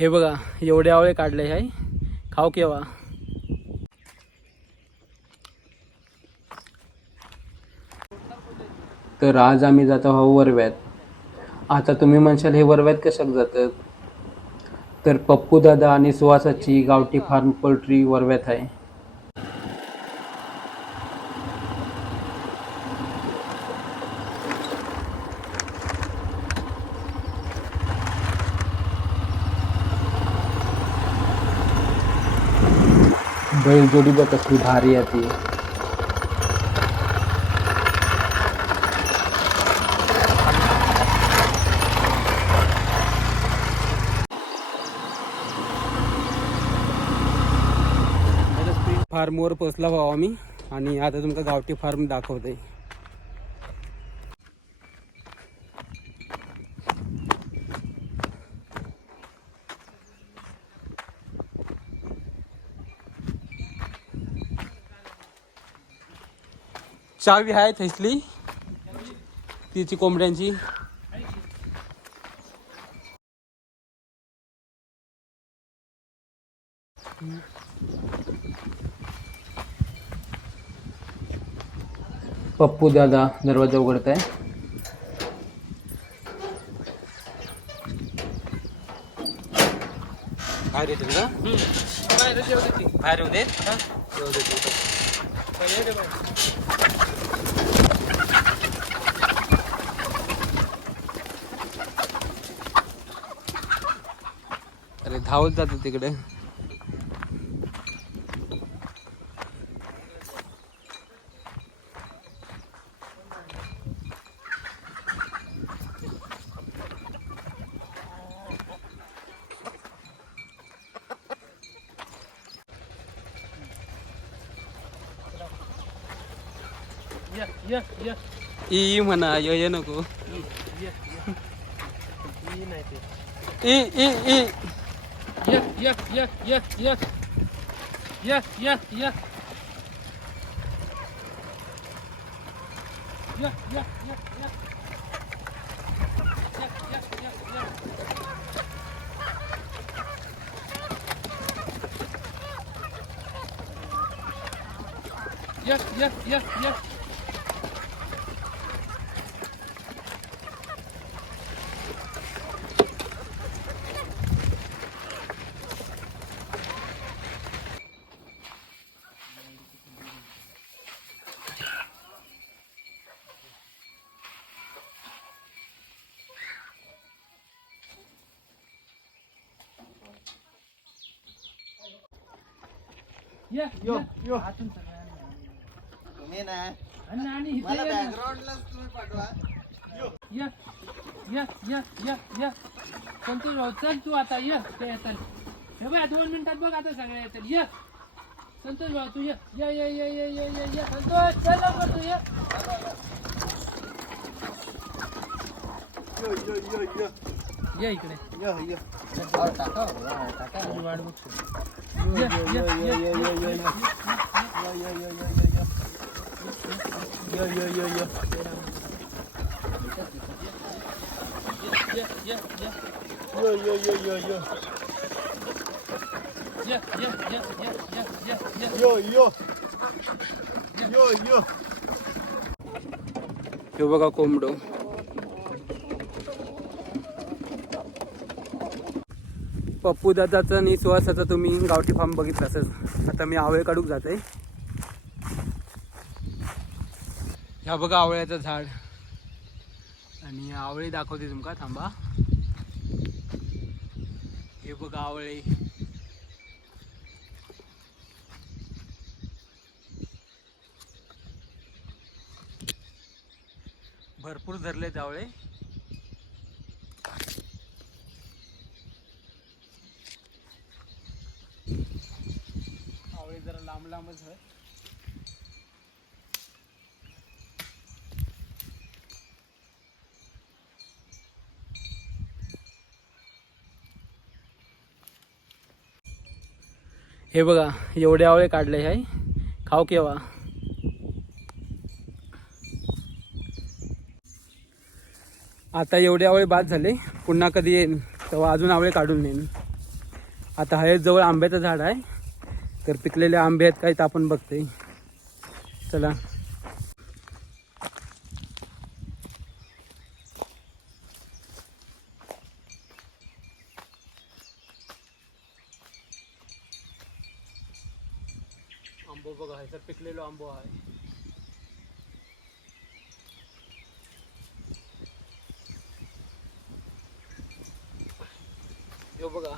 हे बघा एवढे आवळे काढले आहे खाऊ केव्हा? तर आज आम्ही जातो आहोत वरव्यात. आता तुम्ही म्हणशाल हे वरव्यात कशाक जातात? तर पप्पू दादा आणि सुहासाची गावठी फार्म पोल्ट्री वरव्यात आहे. बैलजोडी बघ कसली भारी आहे ती. फार्मवर पोचला भाऊ आम्ही. आणि आता तुमका गावठी फार्म दाखवते चावी आहे थैसली तिची कोंबड्यांची. पप्पू दादा दरवाजा उघडत आहे बाहेर येतील का? बाहेर येऊ देत येऊ अरे धावत जातो तिकडे. ई म्हणा यो ये नको. ई ई ई. तुम्ही ना मला बॅकग्राऊंडलाच तुम्ही पाठवा संतोष भाऊ चल तू आता ये ते येतात हे बघ दोन मिनिटात बघ आता सगळे येतात ये संतोष भाऊ तू ये ये ये ये ये ये ये ये संतोष चल लवकर तू ये यो यो यो यो ये इकडे यो यो टाका टाका तुझी वाट बघतो यो ये, यो ये, यो ये, यो यो ये, यो यो यो यो यो यो यो यो यो ये ये ये यो यो यो यो यो ये ये ये ये ये ये ये यो यो यो यो हे बघा कोंबडो पप्पू दादाचं आणि सुहासाचा तुम्ही गावठी फार्म बघितला असेल. आता मी आवळे काढूक जाते. ह्या बघा आवळ्याचं झाड. आणि आवळे दाखवते तुमका थांबा. हे बघा आवळे. भरपूर धरले आवळे आवळे जरा लांब लांबच आहे हे बघा एवढे आवळे काढले आहे. खाऊ केव्हा? आता एवढे आवळे बाद झाले. पुन्हा कधी येईन तेव्हा अजून आवळे काढून नेईन. आता हळद जवळ आंब्याचं झाड आहे. तर पिकलेले आंबे आहेत काय तर आपण बघते चला. आंबो बघा ह्याचा पिकलेलो आंबो आहे. यो बघा.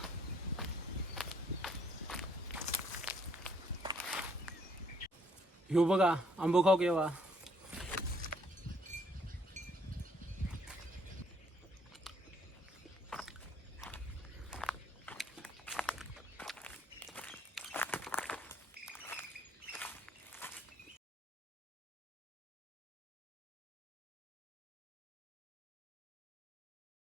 ह्यो बघा आंबोखाव केवा केव्हा